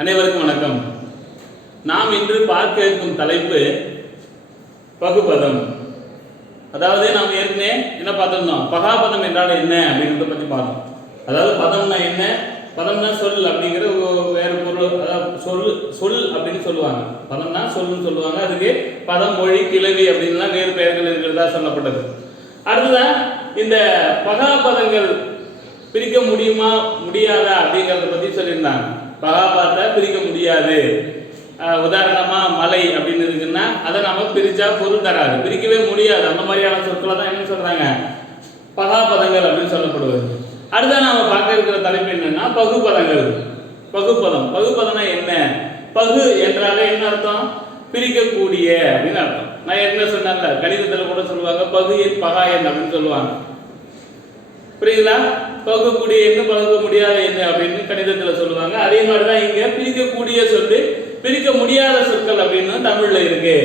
அனைவருக்கும் வணக்கம். நாம் இன்று பார்க்க இருக்கும் தலைப்பு பகுபதம். அதாவது நாம் ஏற்கனவே என்ன பார்த்திருந்தோம், பகாபதம் என்றால் என்ன அப்படிங்கிறத பற்றி பார்த்தோம். அதாவது பதம்னா என்ன, பதம்னா சொல் அப்படிங்கிற வேறு பொருள், அதாவது சொல் அப்படின்னு சொல்லுவாங்க. பதம்னா சொல்லுன்னு சொல்லுவாங்க. அதுக்கு பதம், மொழி, கிளவி அப்படின்லாம் வேறு பெயர்கள் இருக்கிறதா சொல்லப்பட்டது. அடுத்ததான் இந்த பகாபதங்கள் பிரிக்க முடியுமா முடியாதா அப்படிங்கிறத பற்றி சொல்லியிருந்தாங்க. பகாபதத்தை பிரிக்க முடியாது. உதாரணமா மலை அப்படின்னு இருக்குன்னா அதை நம்ம பிரிச்சா பொருள் தராது, பிரிக்கவே முடியாது. அந்த மாதிரியான சொற்களை தான் என்ன சொல்றாங்க, பகாபதங்கள் அப்படின்னு சொல்லப்படுவது. அடுத்த நாம பார்க்க இருக்கிற தலைப்பு என்னன்னா பகுபதங்கள். பகுபதம்னா என்ன? பகு என்றாலே என்ன அர்த்தம்? பிரிக்கக்கூடிய அப்படின்னு அர்த்தம். நான் என்ன சொன்னேன்ல, கணிதத்தில் கூட சொல்லுவாங்க பகு எண் பகா எண் அப்படின்னு சொல்லுவாங்க. புரியுங்களா? பகுக்கக்கூடிய எண்ணு பகுக்க முடியாத எண்ணு அப்படின்னு கணிதத்தில் சொல்லுவாங்க. அதே மாதிரிதான் இங்க பிரிக்கக்கூடிய சொல்லு, பிரிக்க முடியாத சொற்கள் அப்படின்னு தமிழ்ல இருக்கு.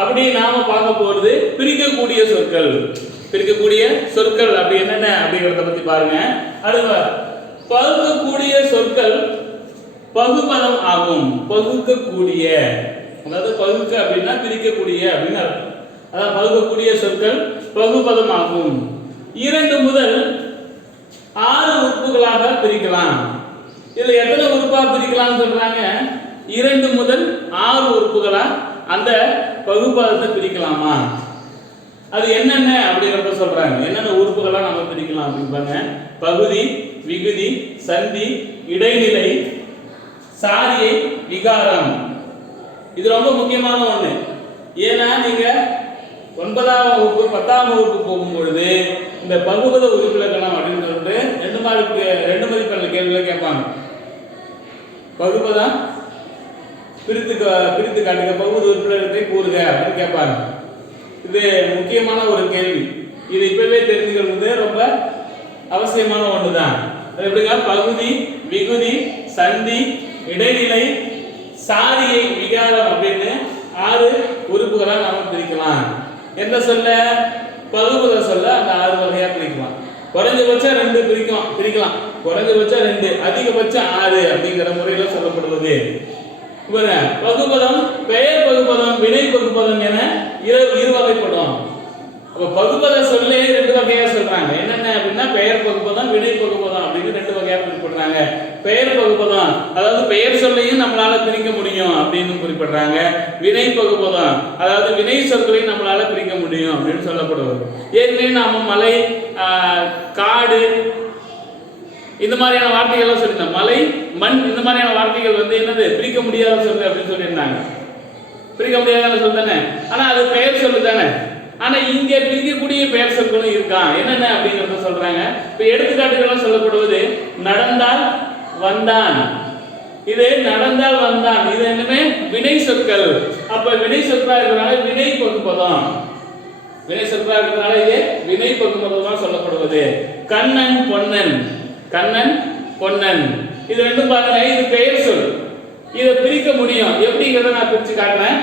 அப்படி நாம பார்க்க போறது பிரிக்கக்கூடிய சொற்கள். பிரிக்கக்கூடிய சொற்கள் அப்படி என்னென்ன அப்படிங்கிறத பத்தி பாருங்க. அடுத்த பகுக்கக்கூடிய சொற்கள் பகுபதம் ஆகும். பகுக்கக்கூடிய, அதாவது பகுக்க அப்படின்னா பிரிக்கக்கூடிய அப்படின்னு அர்த்தம். அதாவது பகுக்கக்கூடிய சொற்கள் பகுபதம் ஆகும். 2 முதல் 6 உறுப்புகளாக பிரிக்கலாம். இதுல எத்தனை உறுப்பா பிரிக்கலாம் சொல்றாங்க? 2 முதல் 6 உறுப்புகளா அந்த பகுபதத்தை பிரிக்கலாமா? அது என்னென்ன அப்படிங்கறத சொல்றாங்க. என்னென்ன உறுப்புகளா நம்ம பிரிக்கலாம் அப்படிங்க? பகுதி, விகுதி, சந்தி, இடைநிலை, சாரியை, விகாரம். இது ரொம்ப முக்கியமான ஒண்ணு. ஏன்னா நீங்க 9ஆம் வகுப்பு 10ஆம் வகுப்பு போகும்பொழுது இந்த பகுபத உறுப்பிலக்கணம் அப்படின்னு சொல்லிட்டு 2 மதிப்பெண் கேள்வியில கேட்பாங்க. பகுபதம் பிரித்து காட்டுங்க, பகுபத உறுப்பிலக்கணத்தை கூறுக அப்படின்னு கேட்பாங்க. இது முக்கியமான ஒரு கேள்வி. இது இப்பவே தெரிஞ்சுக்கிறது ரொம்ப அவசியமான ஒண்ணுதான். எப்படிங்க? பகுதி, விகுதி, சந்தி, இடைநிலை, சாரியை, விகாரம் அப்படின்னு 6 உறுப்புகளா நாம பிரிக்கலாம். என்ன சொல்ல? பகுபத சொல்ல அந்த 6 வகையா பிரிக்கலாம். குறைஞ்சபட்சம் 2 பிரிக்கலாம். குறைஞ்சபட்சம் 2, அதிகபட்சம் 6 அப்படிங்கிற முறையில சொல்லப்படுவது. பகுபதம் பெயர் பகுபதம், வினை பகுபதம் என இரு வகைப்படும். அப்ப பகுபத சொல்லே 2 வகையா சொல்றாங்க. என்னென்ன அப்படின்னா பெயர் பகுபதம், வினை பகுபதம் அப்படின்னு 2 வகையா குறிப்பிடுறாங்க. பெயர் பகுபதம் அதாவது பெயர் சொல்லையும் நம்மளால பிரிக்க முடியும் அப்படின்னு குறிப்பிடுறாங்க. வினை பகுபதம் அதாவது வினை சொற்களையும் நம்மளால பிரிக்க முடியும் அப்படின்னு சொல்லப்படுவது. ஏற்கனவே நாம மலை, காடு இந்த மாதிரியான வார்த்தைகள்லாம் சொல்லியிருந்தோம். மலை, மண் இந்த மாதிரியான வார்த்தைகள் என்னது பிரிக்க முடியாத சொல்லு அப்படின்னு சொல்லியிருந்தாங்க. பிரிக்க முடியாத சொல் தானே, ஆனா அது பெயர் சொல்லு தானே. ஆனா இங்க பிரிக்கக்கூடிய பெயர் சொற்களும் இருக்கான். என்னென்ன அப்படிங்கறத சொல்றாங்க. இப்ப எடுத்துக்காட்டுகள்லாம் சொல்லப்படுவது நடந்தால், வந்தான். இது நடந்தால், வந்தான் இது என்னமே வினை சொற்கள். அப்ப வினை சொற்களா இருக்கிறதுனால வினை பகுபதம். வினை சொற்களா இருக்கிறதுனால இது வினை பகுபதமா சொல்லப்படுவது. கண்ணன், பொன்னன். கண்ணன், பொன்னன் இது 2 பாருங்க, இது பெயர் சொல். இதை பிரிக்க முடியும். எப்படிங்கிறத நான் பிரிச்சு காட்டுறேன்.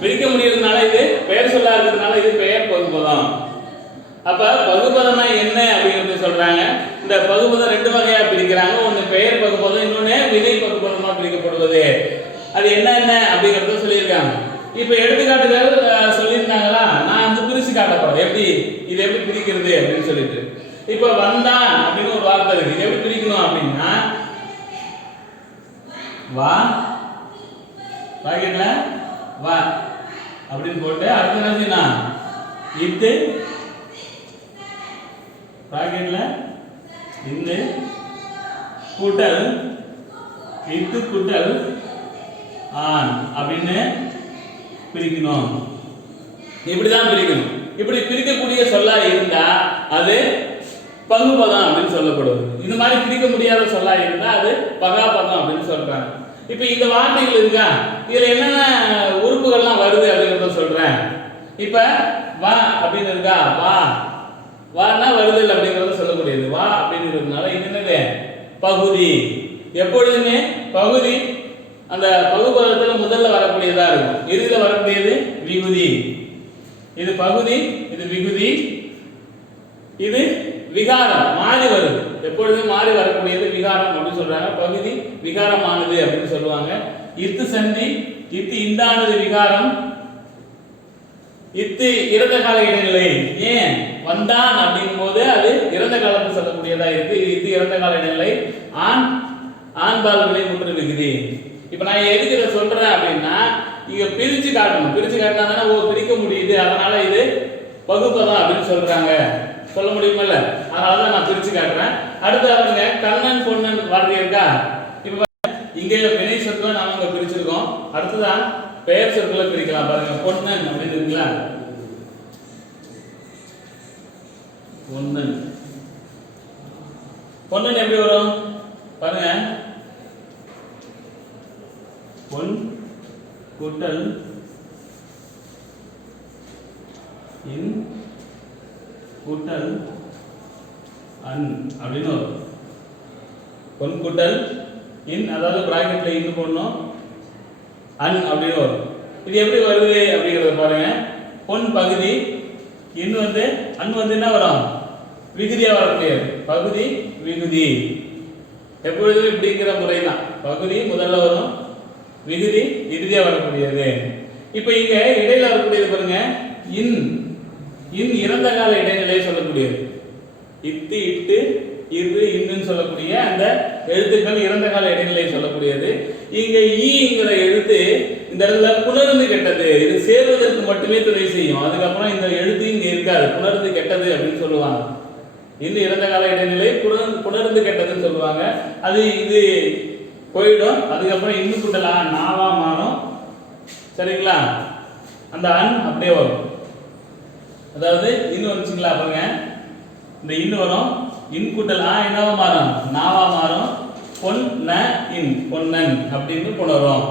பிரிக்க முடியறதுனால இது பெயர் சொல்லா இருக்கிறதுனால இது பெயர் பகுபதம். அப்ப பகுபதம்னா என்ன அப்படிங்கறது சொல்றாங்க. இந்த பகுபதம் 2 வகையா பிரிக்கிறாங்க. ஒன்னு பெயர் பகுபதம், இன்னொன்னு வினை பகுபதமா பிரிக்கப்படுவது. அது என்னென்ன அப்படிங்கறத சொல்லியிருக்காங்க. இப்ப எடுத்துக்காட்டுகள் சொல்லியிருந்தாங்களா, நான் பிரிச்சு காட்ட போறேன் எப்படி இது எப்படி பிரிக்கிறது அப்படின்னு சொல்லிட்டு. இப்ப வந்தான் அப்படின்னு ஒரு வார்த்தை இருக்கு. இது எப்படி பிரிக்கணும் அப்படின்னா, வா பாக்கெட்ல வா அப்படின்னு போட்டு அடுத்த என்ன இத்து பாக்கெட்ல இந்த கூட்டல் இத்து கூட்டல் ஆன் அப்படின்னு பிரிக்கணும். இப்படிதான் பிரிக்கணும். இப்படி பிரிக்கக்கூடிய சொல்லா இருந்தா அது பகுபதம் அப்படின்னு சொல்லப்படுவது. இந்த மாதிரி பிரிக்க முடியாத சொல்லா இருந்தா அது பகாபதம் அப்படின்னு சொல்றாங்க. இப்ப இந்த வார்த்தைகள் இருக்கா, இதுல என்னென்ன உறுப்புகள்லாம் வருது அப்படிங்கறத சொல்றேன். இப்ப வா அப்படின்னு இருக்கா, வா வான்னா வருதல் அப்படிங்கறத சொல்லக்கூடியது. வா அப்படிங்கிறதுனால இது என்னது பகுதி. எப்பொழுதுமே பகுதி அந்த பகுபதத்துல முதல்ல வரக்கூடியதா இருக்கும். இறுதியில வரக்கூடியது விகுதி. இது பகுதி, இது விகுதி, இது விகாரம் மாறி வருது. எப்பொழுதும் மாறி வரக்கூடியது விகாரம் அப்படின்னு சொல்றாங்க. பகுதி விகாரமானது அப்படின்னு சொல்லுவாங்க. இத்து சந்தி இத்து இந்தானது விகாரம். இத்து இறந்த கால இடைநிலை. ஏன் வந்தான் அப்படிங்கும் போது அது இறந்த காலத்தை சொல்லக்கூடியதா இருக்கு. இத்து இறந்த கால இடைநிலை. ஆண் ஆண்பால் வினை முற்று விகுதி. இப்ப நான் எதுக்கு இதை சொல்றேன் அப்படின்னா இங்க பிரிச்சு காட்டணும். பிரிச்சு காட்டினா தானே பிரிக்க முடியுது. அதனால இது பகுப்பதம் அப்படின்னு சொல்றாங்க. சொல்ல முடியுமில்ல? அதனாலதான் நான் பிரிச்சு காட்டுறேன். அடுத்து அவங்க கண்ணன் பொன்னன் வார்த்தை இருக்கா? இப்ப இங்க வினை சொற்களை நாம இங்க பிரிச்சிருக்கோம். அடுத்துதான் பெயர் சொற்களை பிரிக்கலாம். பாருங்க, பொன்னன் அப்படின்னு இருக்குல்ல, பொன்னன். பொன்னன் எப்படி வரும் பாருங்க, பொன் கூட்டல் இன் கூட்டல் அன் அப்படின்னு வரும். பொன் கூட்டல் இன், அதாவது பிராக்கெட்ல இன் போடணும், அன் அப்படின்னு வரும். இது எப்படி வருது அப்படிங்கறத பாருங்க. பொன் பகுதி, இன் வந்து அன் வந்து என்ன வரும்? விகுதியா வரக்கூடியது. பகுதி விகுதி எப்பொழுதும் இப்படிங்கிற முறை தான். பகுதி முதல்ல வரும், விகுதி இறுதியா வரக்கூடியது. இப்ப இங்க இடையில வரக்கூடியது பாருங்க, இன். இன் இறந்த கால இடைநிலையை சொல்லக்கூடியது. இத்து இட்டு இரு இன்னுன்னு சொல்லக்கூடிய அந்த எழுத்துக்கள் இறந்த கால இடைநிலையை சொல்லக்கூடியது. இங்க ஈங்கிற எழுத்து இந்த இடத்துல புணர்ந்து கெட்டது. இது சேர்வதற்கு மட்டுமே துணை செய்யும். அதுக்கப்புறம் இந்த எழுத்து இங்க இருக்காது. புணர்ந்து கெட்டது அப்படின்னு சொல்லுவாங்க. இன்னும் இறந்த கால இடைநிலை புணர்ந்து கெட்டதுன்னு சொல்லுவாங்க. அது இது போயிடும். அதுக்கப்புறம் இன்னும் கூட்டலா நாவா மாறும். சரிங்களா? அந்த அன் அப்படியே வரும். அதாவது இன்னும் வந்துச்சுங்களா பாருங்க, இந்த இன்னும் வரும். இன் கூட்டல் என்னவா மாறும்? நாவா மாறும். பொன் ந இன், பொன்னன் அப்படின்னு புணரும்.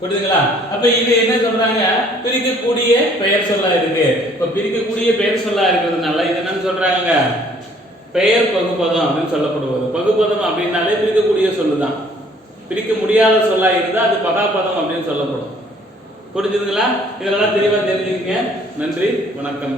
புரியுதுங்களா? அப்ப இது என்ன சொல்றாங்க? பிரிக்கக்கூடிய பெயர் சொல்லா இருக்கு. இப்ப பிரிக்கக்கூடிய பெயர் சொல்லா இருக்கிறதுனால இது என்னன்னு சொல்றாங்க? பெயர் பகுப்பதம் அப்படின்னு சொல்லப்படுவது. பகுப்பதம் அப்படின்னாலே பிரிக்கக்கூடிய சொல்லுதான். பிரிக்க முடியாத சொல்லா இருந்தா அது பகாபதம் அப்படின்னு சொல்லப்படும். புரிஞ்சுதுங்களா? இதெல்லாம் தெளிவா தெரிஞ்சுக்கங்க. நன்றி, வணக்கம்.